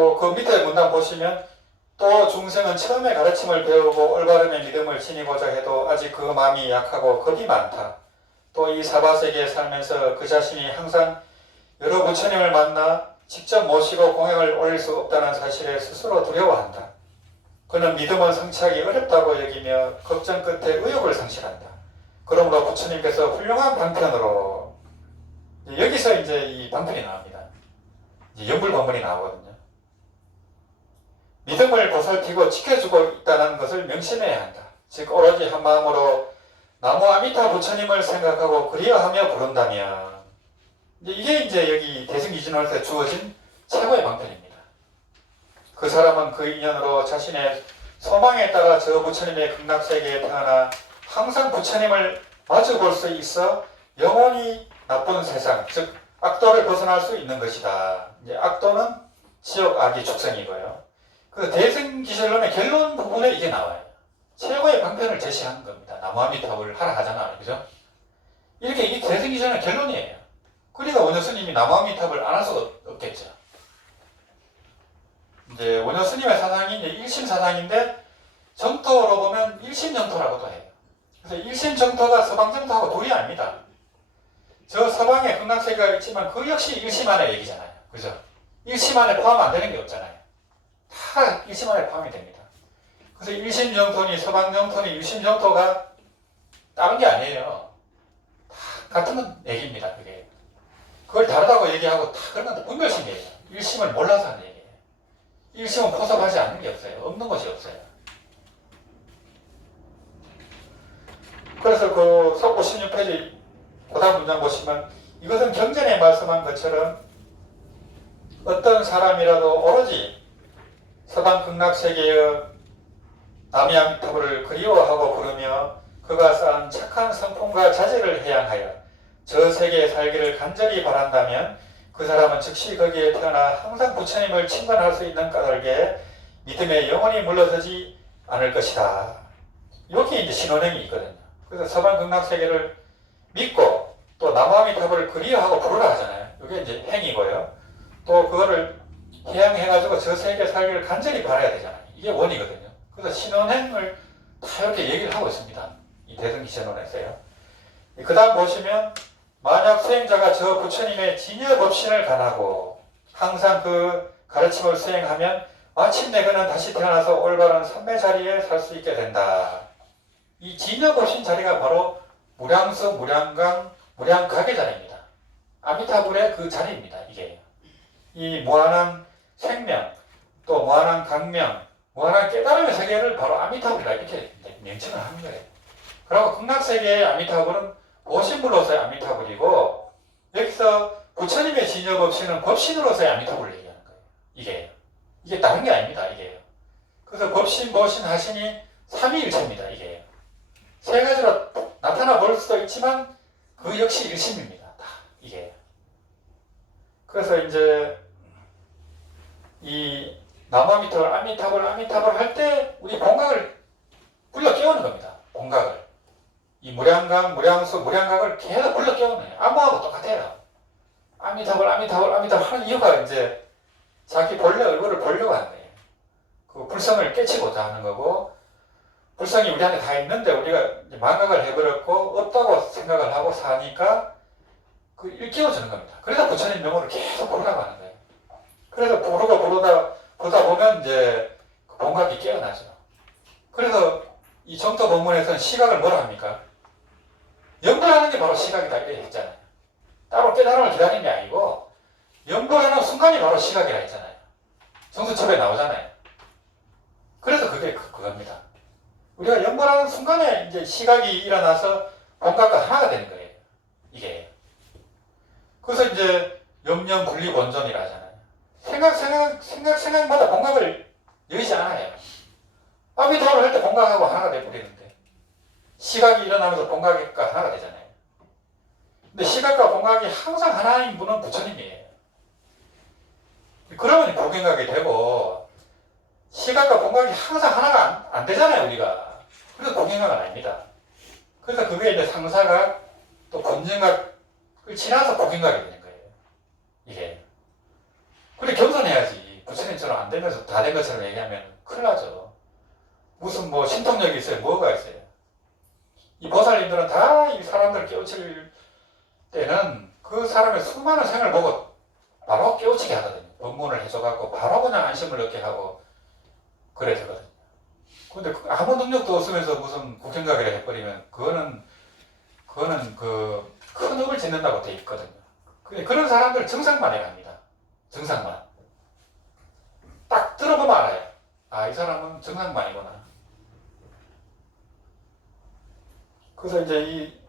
또 그 밑에 문단 보시면 또 중생은 처음에 가르침을 배우고 올바름의 믿음을 지니고자 해도 아직 그 마음이 약하고 겁이 많다. 또 이 사바세계에 살면서 그 자신이 항상 여러 부처님을 만나 직접 모시고 공양을 올릴 수 없다는 사실에 스스로 두려워한다. 그는 믿음을 성취하기 어렵다고 여기며 걱정 끝에 의욕을 상실한다. 그러므로 부처님께서 훌륭한 방편으로 여기서 이제 이 방편이 나옵니다. 이제 연불방문이 나오거든요. 믿음을 보살피고 지켜주고 있다는 것을 명심해야 한다. 즉 오로지 한 마음으로 나무 아미타 부처님을 생각하고 그리워하며 부른다면 이게 이제 여기 대승기진할 때 주어진 최고의 방편입니다. 그 사람은 그 인연으로 자신의 소망에 따라 저 부처님의 극락세계에 태어나 항상 부처님을 마주볼 수 있어 영원히 나쁜 세상, 즉 악도를 벗어날 수 있는 것이다. 이제 악도는 지옥, 악이 축생이고요. 그 대승기실론의 결론 부분에 이게 나와요. 최고의 방편을 제시하는 겁니다. 나무아미타불을 하라 하잖아, 그죠? 이렇게 이게 대승기실론의 결론이에요. 그러니까 원효스님이 나무아미타불을 안 할 수가 없겠죠. 이제 원효스님의 사상이 이제 일심 사상인데 정토로 보면 일심 정토라고도 해요. 그래서 일심 정토가 서방 정토하고 둘이 아닙니다. 저 서방에 극락세계가 있지만 그 역시 일심 안에 얘기잖아요. 그죠? 일심 안에 포함 안 되는 게 없잖아요. 다 일심 안에 포함이 됩니다. 그래서 일심 정토니 서방 정토니 일심 정토가 다른 게 아니에요. 다 같은 얘기입니다. 그게. 그걸 다르다고 얘기하고 다 그러면 분별심이에요. 일심을 몰라서 하는 얘기예요. 일심은 포섭하지 않는 게 없어요. 없는 것이 없어요. 그래서 그 속 56페이지 그 다음 문장 보시면 이것은 경전에 말씀한 것처럼 어떤 사람이라도 오로지 서방 극락세계의 나미아미타불을 그리워하고 부르며 그가 쌓은 착한 성품과 자질을 해양하여 저 세계에 살기를 간절히 바란다면 그 사람은 즉시 거기에 태어나 항상 부처님을 친근할 수 있는 까닭에 믿음에 영원히 물러서지 않을 것이다. 여기에 이제 신원행이 있거든요. 그래서 서방 극락세계를 믿고 또 나무아미타불을 그리워하고 부르라 하잖아요. 이게 이제 행이고요. 또 그거를 해양해가지고 저 세계에 살기를 간절히 바라야 되잖아요. 이게 원이거든요. 그래서 신원행을 다 이렇게 얘기를 하고 있습니다. 이 대승기신론에서요. 그 다음 보시면 만약 수행자가 저 부처님의 진여법신을 간하고 항상 그 가르침을 수행하면 마침내 그는 다시 태어나서 올바른 삼매 자리에 살 수 있게 된다. 이 진여법신 자리가 바로 무량수, 무량강, 무량각의 자리입니다. 아미타불의 그 자리입니다. 이게 이 무한한 생명, 또 무한한 강명, 무한한 깨달음의 세계를 바로 아미타불이라 이렇게 명칭을 하는 거예요. 그리고 극락세계의 아미타불은 보신불로서의 아미타불이고 여기서 부처님의 진여법신은 법신으로서의 아미타불을 얘기하는 거예요. 이게 다른 게 아닙니다. 이게요. 그래서 법신, 보신, 하신이 삼위일체입니다. 이게요. 세 가지로 나타나 볼 수도 있지만 그 역시 일심입니다. 다 이게요. 그래서 이제 이 나무아미타불, 아미타불 할 때 우리 본각을 불러 깨우는 겁니다. 본각을. 이 무량강, 무량수, 무량각을 계속 불러 깨우는 암호하고 똑같아요. 아미타불 하는 이유가 이제 자기 본래 얼굴을 보려고 하는 거예요. 그 불성을 깨치고자 하는 거고 불성이 우리한테 다 있는데 우리가 망각을 해버렸고 없다고 생각을 하고 사니까 그 일깨워주는 겁니다. 그래서 부처님 명호를 계속 부르라고 하는 거예요. 그래서 부르다 보면 이제 그 본각이 깨어나죠. 그래서 이 정토 본문에서는 시각을 뭐라 합니까? 연불하는 게 바로 시각이다 이렇게 했잖아요. 따로 깨달음을 기다리는 게 아니고 연불하는 순간이 바로 시각이라 했잖아요. 정수첩에 나오잖아요. 그래서 그게 그겁니다. 우리가 연불하는 순간에 이제 시각이 일어나서 본각과 하나가 되는 거예요. 이게. 그래서 이제 염념분리본존이라 하잖아요. 생각마다 본각을 열지 않아요. 아미타불을 할 때 본각하고 하나가 돼버리는데 시각이 일어나면서 본각과 하나가 되잖아요. 근데 시각과 본각이 항상 하나인 분은 부처님이에요. 그러면 고경각이 되고 시각과 본각이 항상 하나가 안 되잖아요, 우리가. 그래서 고경각은 아닙니다. 그래서 그게 이제 상사각 또 본증각을 지나서 고경각이 되는 거예요. 이게. 그래 겸손해야지. 부처님처럼 안 되면서 다 된 것처럼 얘기하면 큰일 나죠. 무슨 뭐 신통력이 있어요? 뭐가 있어요? 이 보살님들은 다 이 사람들을 깨우칠 때는 그 사람의 수많은 생을 보고 바로 깨우치게 하거든요. 법문을 해줘갖고 바로 그냥 안심을 얻게 하고 그래 되거든요. 근데 아무 능력도 없으면서 무슨 국행각이라 해버리면 그거는 그 큰 업을 짓는다고 돼 있거든요. 그런 사람들 증상만 해갑니다. 증상만. 딱 들어보면 알아요. 아, 이 사람은 증상만이구나. 그래서 이제 이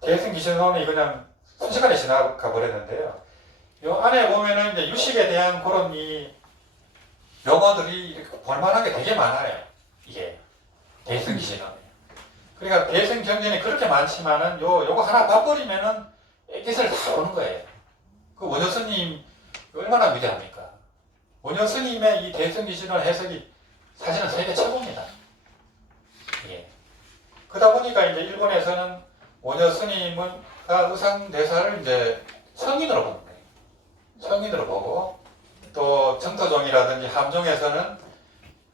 대승기신론이 그냥 순식간에 지나가 버렸는데요. 요 안에 보면은 이제 유식에 대한 그런 이 용어들이 이렇게 볼만한 게 되게 많아요. 이게 대승기신론. 그러니까 대승경전이 그렇게 많지만은 요거 하나 봐버리면은 애기를 다 보는 거예요. 그 원효 스님 얼마나 위대합니까? 원효 스님의 이 대승기신론 해석이 사실은 세계 최고입니다. 예. 그러다 보니까 이제 일본에서는 원효 스님은 의상대사를 이제 성인으로 보는 거예요. 성인으로 보고 또 정토종이라든지 함종에서는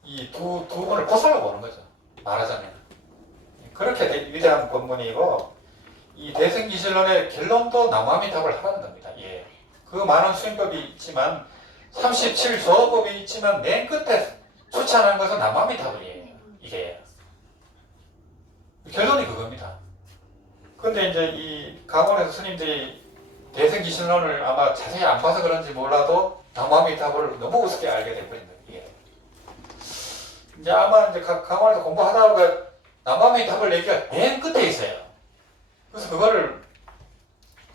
이 두 분을 보살로 보는 거죠. 말하자면. 그렇게 위대한 법문이고 이 대승기신론의 결론도 나무아미타불을 하라는 겁니다. 예. 그 많은 수행법이 있지만 37조법이 있지만 맨 끝에 추천한 것은 나무아미타불이에요. 이게 결론이 그겁니다. 근데 이제 이 강원에서 스님들이 대승기신론을 아마 자세히 안 봐서 그런지 몰라도 나무아미타불을 너무 우습게 알게 돼버린 거예요. 이게. 이제 아마 이제 강원에서 공부하다 보니까 나무아미타불 얘기가 맨 끝에 있어요. 그래서 그거를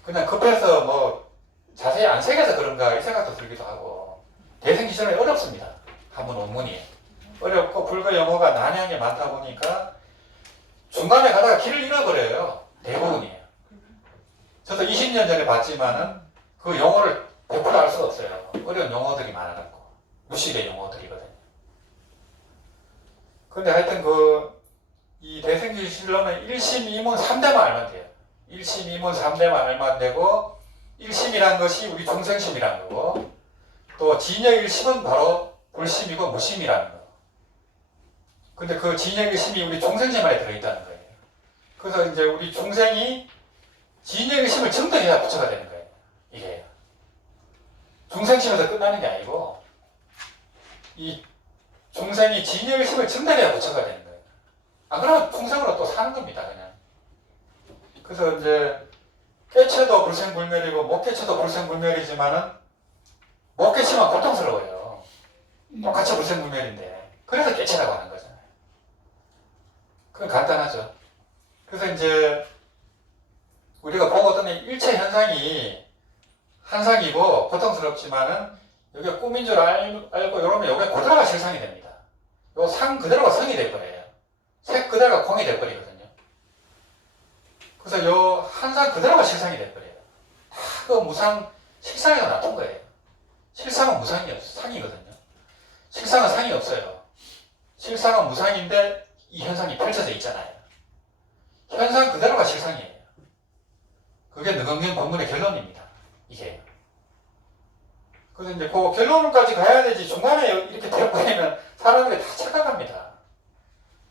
그냥 급해서 뭐 자세히 안 새겨서 그런가 이 생각도 들기도 하고 대승기신론이 어렵습니다. 한문 원문이 어렵고 불교 용어가 난해한 게 많다 보니까 중간에 가다가 길을 잃어버려요. 대부분이에요. 저도 20년 전에 봤지만은 그 용어를 100% 알 수가 없어요. 어려운 용어들이 많아갖고 무식의 용어들이거든요. 근데 하여튼 이 대승기신론은 1심, 2문, 3대만 알면 돼요. 1심, 2문, 3대만 알면 되고 1심이란 것이 우리 중생심이란 거고 또 진여 1심은 바로 불심이고 무심이라는 거. 근데 그 진여 1심이 우리 중생심 안에 들어있다는 거예요. 그래서 이제 우리 중생이 진여 1심을 정득해야 부처가 되는 거예요. 이게 중생심에서 끝나는 게 아니고 이 중생이 진여 1심을 정득해야 부처가 되는 거예요. 안 그러면 중생으로 또 사는 겁니다, 그냥. 그래서 이제 깨쳐도 불생불멸이고 못 깨쳐도 불생불멸이지만은 못 깨치면 고통스러워요. 똑같이 불생불멸인데 그래서 깨치라고 하는 거잖아요. 그건 간단하죠. 그래서 이제 우리가 보거든 일체 현상이 한상이고 고통스럽지만은 이게 꿈인 줄 알고 이러면 이게 그대로가 실상이 됩니다. 요 상 그대로가 성이 돼버려요. 색 그대로가 공이 돼버리거든요. 그래서 요 한상 그대로가 실상이 돼버려요. 다 그 무상 실상에서 나쁜 거예요. 실상은 무상이에요. 상이거든요. 실상은 상이 없어요. 실상은 무상인데 이 현상이 펼쳐져 있잖아요. 현상 그대로가 실상이에요. 그게 능엄경 법문의 결론입니다. 이게. 그래서 이제 그 결론까지 가야 되지 중간에 이렇게 되어버리면 사람들이 다 착각합니다.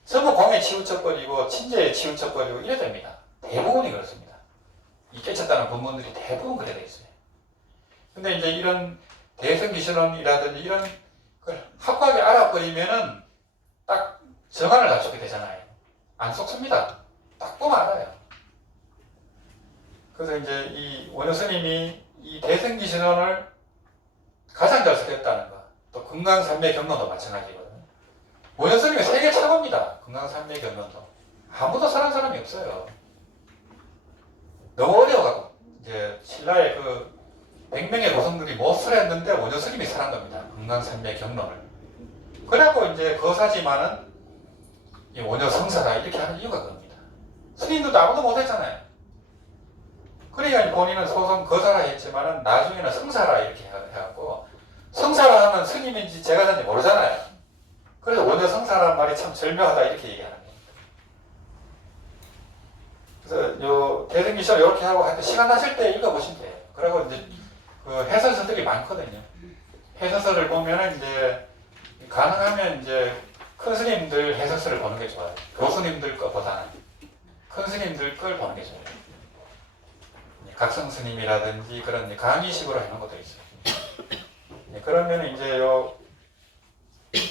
전부 공에 치우쳐버리고 친제에 치우쳐버리고 이래 됩니다. 대부분이 그렇습니다. 이 깨쳤다는 법문들이 대부분 그래 돼 있어요. 근데 이제 이런 대승기신론이라든지 이런 걸 확고하게 알아버리면은 딱 정안을 갖추게 되잖아요. 안 속습니다. 딱 보면 알아요. 그래서 이제 이 원효 스님이 이 대승기신론을 가장 잘 쓰겠다는 거. 또 금강산매경론도 마찬가지거든요. 원효 스님이 세계 최고입니다. 금강산매경론도. 아무도 설한 사람이 없어요. 너무 어려워가지고 이제 신라의 그 100명의 고성들이 못 설했는데 원효 스님이 설한 겁니다. 금강산매경론을. 그래갖고 이제 거사지만은 이 원효 성사라 이렇게 하는 이유가 그겁니다. 스님들도 아무도 못했잖아요. 그러니까 본인은 소송 거사라 했지만은 나중에는 성사라 이렇게 해갖고 성사라 하면 스님인지 제가든지 모르잖아요. 그래서 원효 성사라는 말이 참 절묘하다 이렇게 얘기하는 거예요. 그래서 요 대승기신을 이렇게 하고 하여튼 시간 나실 때 읽어보시면 돼요. 그리고 이제 그 해설서들이 많거든요. 해서서를 보면은 이제 가능하면 이제 큰 스님들 해서서를 보는 게 좋아요. 교수님들 것보다는 큰 스님들 걸 보는 게 좋아요. 각성 스님이라든지 그런 이제 강의식으로 해놓은 것도 있어요. 그러면 이제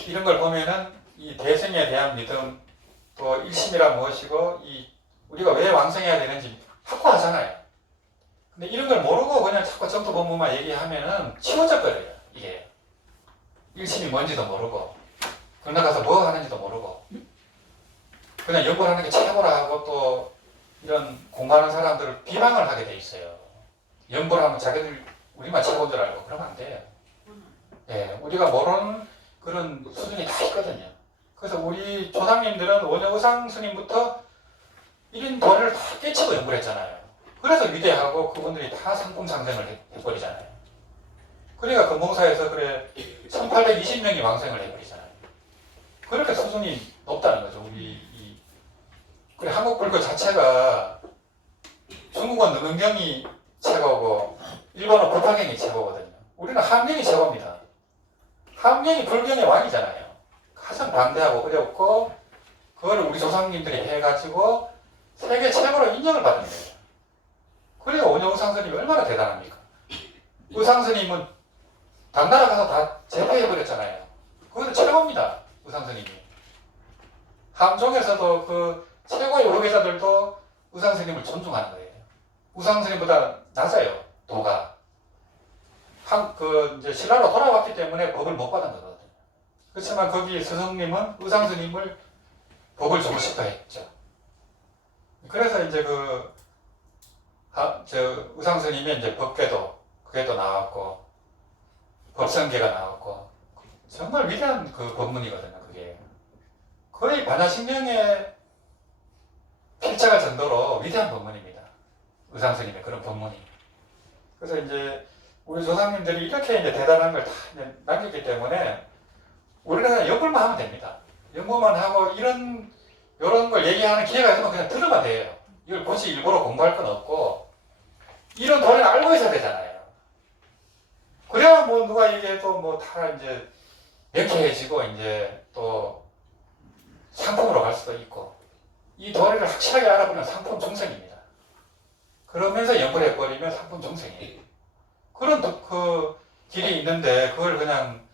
이런 걸 보면은 이 대승에 대한 믿음 또 일심이란 무엇이고 우리가 왜 왕성해야 되는지 확고하잖아요. 근데 이런 걸 모르고 그냥 자꾸 정토 본문만 얘기하면은 치워져버려요. 이게 일심이 뭔지도 모르고 그러나 가서 뭐 하는지도 모르고 그냥 연구를 하는 게 최고라 하고 또 이런 공부하는 사람들을 비방을 하게 돼 있어요. 연구를 하면 자기들 우리만 최고인 줄 알고 그러면 안 돼요. 예, 우리가 모르는 그런 수준이 다 있거든요. 그래서 우리 조상님들은 원효의상 스님부터 1인 도를 다 깨치고 연구를 했잖아요. 그래서 위대하고 그분들이 다 상품상생을 해버리잖아요. 그러니까 금봉사에서 그래 1820명이 왕생을 해버리잖아요. 그렇게 수준이 높다는 거죠. 그래 한국 불교 자체가 중국은 능경이 최고고 일본은 불파경이 최고거든요. 우리는 함경이 최고입니다. 함경이 불경의 왕이잖아요. 가장 방대하고 어렵고 그거를 우리 조상님들이 해가지고 세계 최고로 인정을 받은 거예요. 그래야 원효의상 스님이 얼마나 대단합니까? 의상 스님은 당나라 가서 다 제패해버렸잖아요. 그것도 최고입니다. 의상 스님이. 함종에서도 그 최고의 후계자들도 의상 스님을 존중하는 거예요. 의상 스님보다 낮아요. 도가. 이제 신라로 돌아왔기 때문에 법을 못 받은 거거든요. 그렇지만 거기 스승님은 의상 스님을 법을 주고 싶어 했죠. 그래서 이제 의상 스님이 이제 법궤도, 그게 또 나왔고, 법성계가 나왔고, 정말 위대한 그 법문이거든요, 그게. 거의 반야신경에 필자가 정도로 위대한 법문입니다. 의상 스님의 그런 법문이. 그래서 이제 우리 조상님들이 이렇게 이제 대단한 걸 다 남겼기 때문에 우리는 그냥 연구만 하면 됩니다. 연구만 하고 이런 걸 얘기하는 기회가 있으면 그냥 들으면 돼요. 이걸 굳이 일부러 공부할 건 없고 이런 도리를 알고 있어야 되잖아요. 그래야 뭐 누가 얘기해도 뭐 다 이제 명쾌해지고 이제 또 상품으로 갈 수도 있고 이 도리를 확실하게 알아보면 상품 중생입니다. 그러면서 연구를 해버리면 상품 중생이에요. 그런 그 길이 있는데 그걸 그냥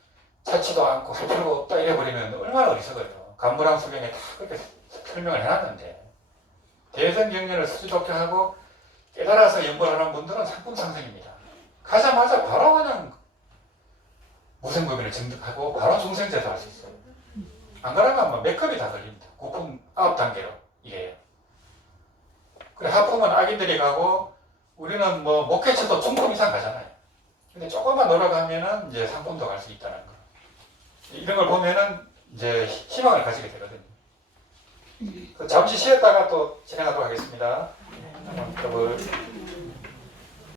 찾지도 않고 할 필요가 없다 이래버리면 얼마나 어리석어요. 간부랑 수경에 다 그렇게 설명을 해놨는데 대성경련을 수지독게 하고 깨달아서 연구를 하는 분들은 상품 상생입니다. 가자마자 바로 그냥 무생법인을 증득하고 바로 중생제도 할 수 있어요. 안 그러면 뭐 몇 급이 다 걸립니다. 고품 9단계로 이게요. 그래 하품은 악인들이 가고 우리는 뭐 목회처도 중품 이상 가잖아요. 근데 조금만 노력하면은 이제 상품도 갈 수 있다는 거. 이런 걸 보면은 이제 희망을 가지게 되거든요. 잠시 쉬었다가 또 진행하도록 하겠습니다.